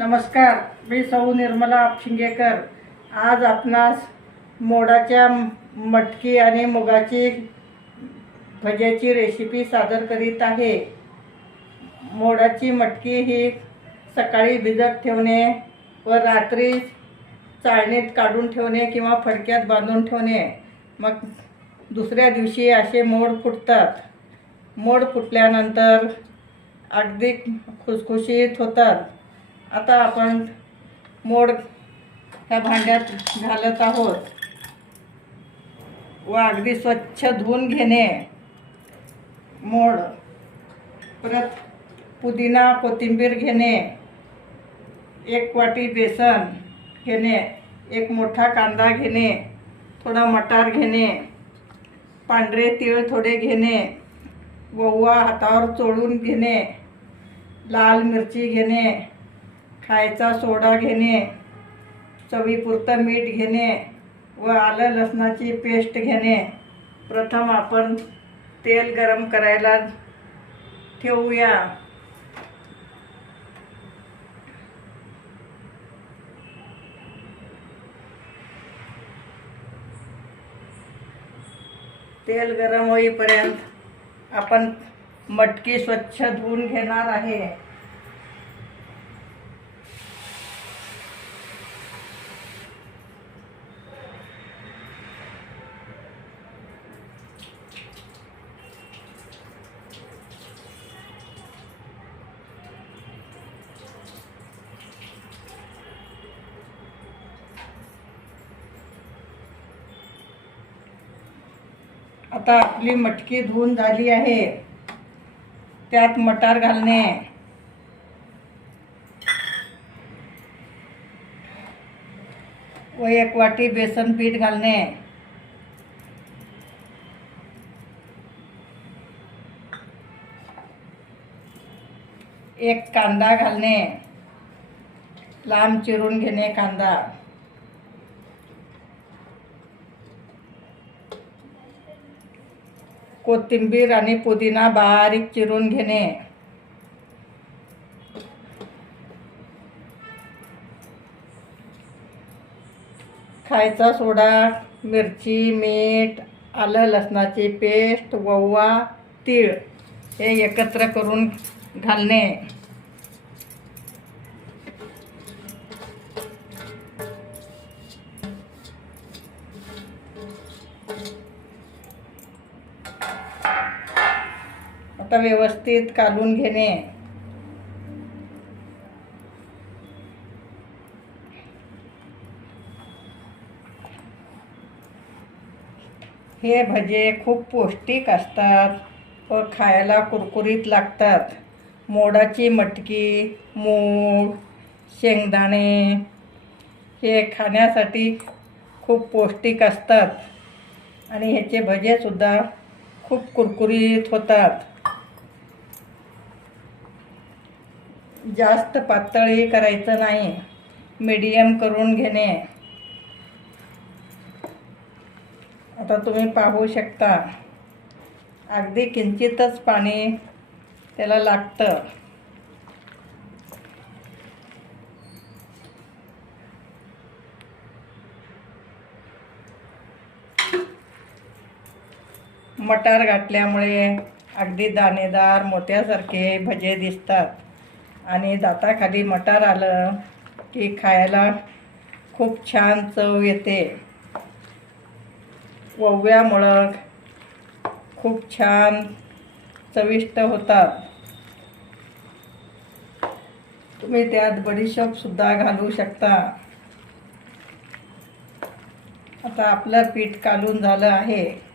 नमस्कार मी सौ निर्मला आपशिंगेकर आज आपणास मोडाच्या मटकी आणि मुगाची भज्याची रेसिपी सादर करीत आहे. मोडाची मटकी ही सकाळी भिजत ठेवणे व रात्री चाळणीत काढून ठेवणे किंवा फडक्यात बांधून ठेवणे. मग दुसऱ्या दिवशी असे मोड फुटतात. मोड फुटल्यानंतर अगदी खुसखुशीत होतात. आता आपण मोड ह्या भांड्यात घालत आहोत. व अगदी स्वच्छ धुवून घेणे. मोड. परत पुदिना कोथिंबीर घेणे. एक वाटी बेसन घेणे. एक मोठा कांदा घेणे. थोडा मटार घेणे. पांढरे तीळ थोडे घेणे. ओवा हातावर चोळून घेणे. लाल मिरची घेणे. खायचा सोडा घेणे चवीपुरतं मीठ घेणे व आलं लसणाची पेस्ट घेणे. प्रथम आपण तेल गरम करायला ठेवूया. तेल गरम होईपर्यंत आपण मटकी स्वच्छ धुवून घेणार आहे. आता आपली मटकी धुवून झाली आहे. त्यात मटार घालणे. व एक वाटी बेसन पीठ घालणे. एक कांदा घालणे. लांब चिरून घेणे कांदा. कोथिंबीर आणि पुदिना बारीक चिरून घेणे. खायचा सोडा मिरची मीठ आलं लसणाची पेस्ट ओवा तीळ हे एकत्र करून घालणे. आता व्यवस्थित काढून घेणे. हे भजे खूप पौष्टिक असतात व खायला कुरकुरीत लागतात. मोडाची मटकी मूग शेंगदाणे हे खाण्यासाठी खूप पौष्टिक असतात. आणि ह्याचे भजेसुद्धा खूप कुरकुरीत होतात. जास्त पातळी करायचं नाही. मीडियम करून घेणे. आता तुम्ही पाहू शकता. अगदी किंचितच पाणी त्याला लागतं. मटार घातल्यामुळे अगदी दाणेदार मोत्यासारखे भजे दिसतात. आणि दाताखाली मटार आलं की खायला खूप छान चव येते. ओव्यामुळं खूप छान चविष्ट होतात. तुम्ही त्यात बडीशोपसुद्धा घालू शकता. आता आपलं पीठ काढून झालं आहे.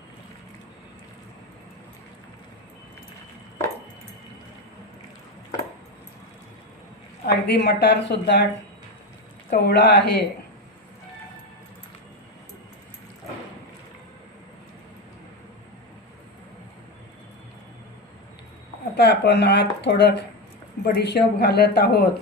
अगदी मटारसुद्धा कवळा आहे. आता आपण आत थोडं बडीशेप घालत आहोत.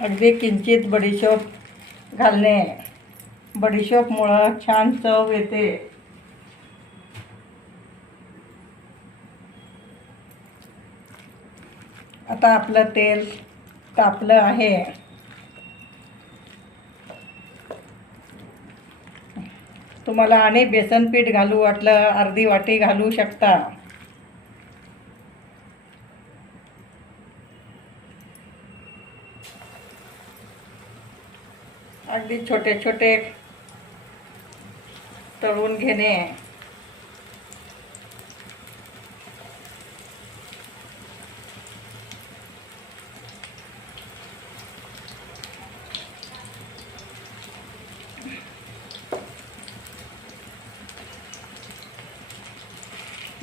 अगदी किंचित बडीशोप घालणे. बडीशोपमुळं छान चव येते. आता आपलं तेल तापलं आहे. तुम्हाला आणि बेसन पीठ घालू वाटलं अर्धी वाटी घालू शकता अगदी छोटे छोटे तळून घेणे.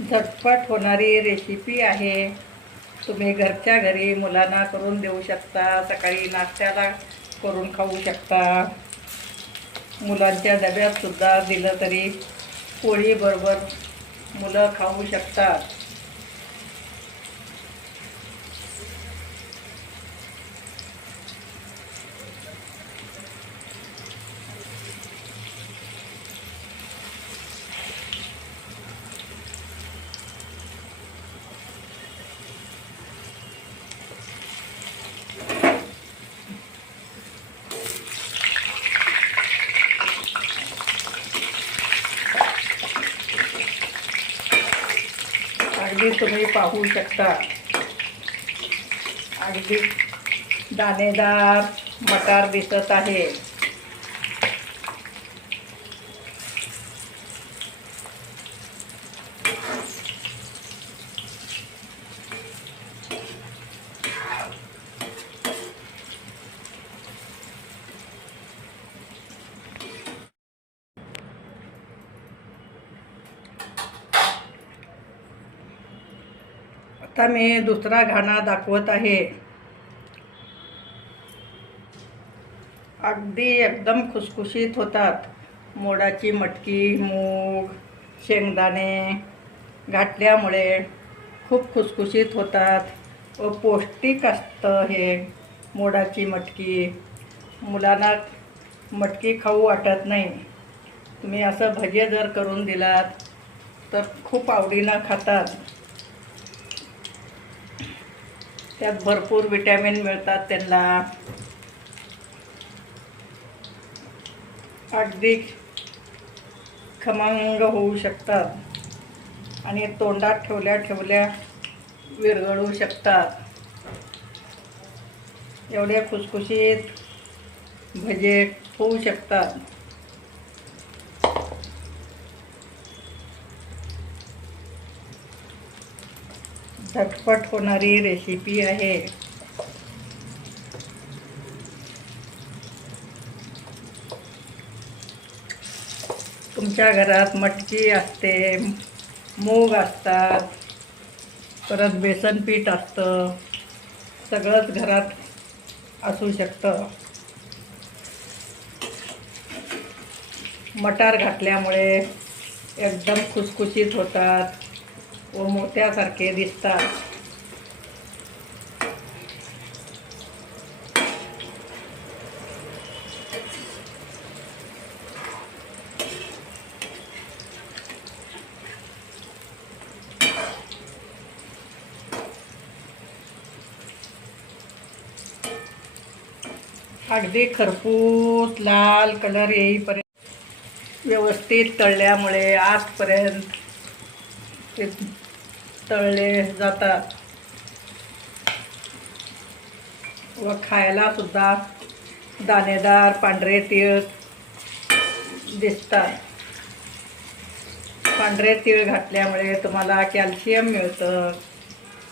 झटपट होणारी रेसिपी आहे. तुम्ही घरच्या घरी मुलांना करून देऊ शकता सकाळी नाश्त्याला करून खाऊ शकता. मुलांच्या डब्यात सुद्धा दिलं तरी पोळीबरोबर मुलं खाऊ शकतात. अगदी तुम्ही पाहू शकता. अगदी दाणेदार मटार दिसत आहे. आता मी दुसरा घाणा दाखवत आहे. अगदी एकदम खुसखुशीत होतात. मोडाची मटकी मूग शेंगदाणे घातल्यामुळे खूप खुसखुशीत होतात. व पौष्टिक असतं हे मोडाची मटकी. मुलांना मटकी खाऊ वाटत नाही. तुम्ही असं भजे जर करून दिलात तर खूप आवडीनं खातात. त्यात भरपूर विटॅमिन मिळतात त्यांना. अगदी खमंग होऊ शकतात. आणि तोंडात ठेवल्या ठेवल्या विरघळू शकतात. एवढ्या खुसखुशीत भजे होऊ शकतात. झटपट होणारी रेसिपी आहे. तुमच्या घरात मटकी असते मूग असतात परत बेसन पीठ असतं सगळंच घरात असू शकतं. मटार घातल्यामुळे एकदम खुसखुशीत होतात. व मोत्यासारखे दिसतात. अगदी खरपूस लाल कलर येईपर्यंत व्यवस्थित तळल्यामुळे आजपर्यंत ते तळले जातात. व खायला सुद्धा दाणेदार पांढरे तीळ दिसतात. पांढरे तीळ घातल्यामुळे तुम्हाला कॅल्शियम मिळतं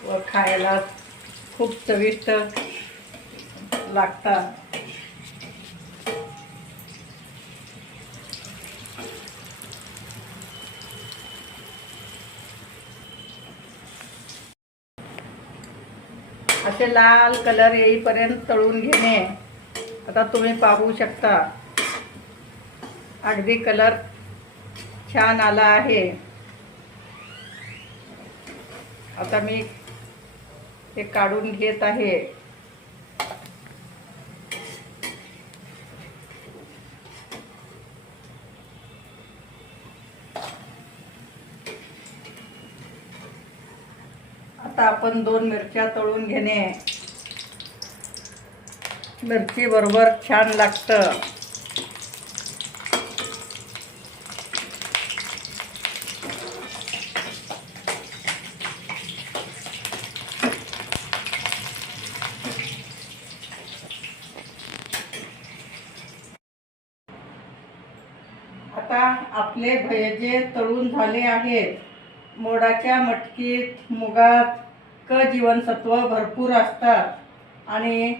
व खायला खूप चविष्ट लागतात. असे लाल कलर येईपर्यंत तळून घेणे. आता तुम्ही पाहू शकता. अगदी कलर छान आला आहे. आता मी हे काढून घेत आहे आता आपण दोन मिरच्या तळून घेणे. मिरची बरोबर छान लागतं. आता आपले भजे तळून झाले आहेत. मोडाच्या मटकीत मुगात क जीवनसत्व भरपूर असतात. आणि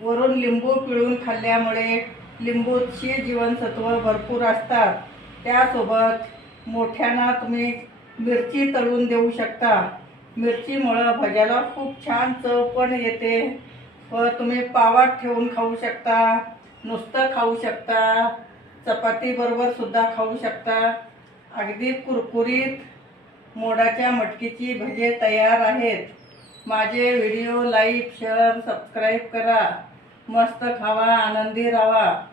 वरून लिंबू पिळून खाल्ल्यामुळे लिंबूची जीवनसत्व भरपूर असतात. त्यासोबत मोठ्यांना तुम्ही मिरची तळून देऊ शकता. मिरचीमुळं भज्याला खूप छान चव पण येते व तुम्ही पावात ठेवून खाऊ शकता नुसतं खाऊ शकता चपातीबरोबर सुद्धा खाऊ शकता. अगदी कुरकुरीत मोडाच्या मटकीची भजे तयार आहेत. माझे व्हिडिओ लाईक शेअर सबस्क्राईब करा. मस्त खावा आनंदी राहा.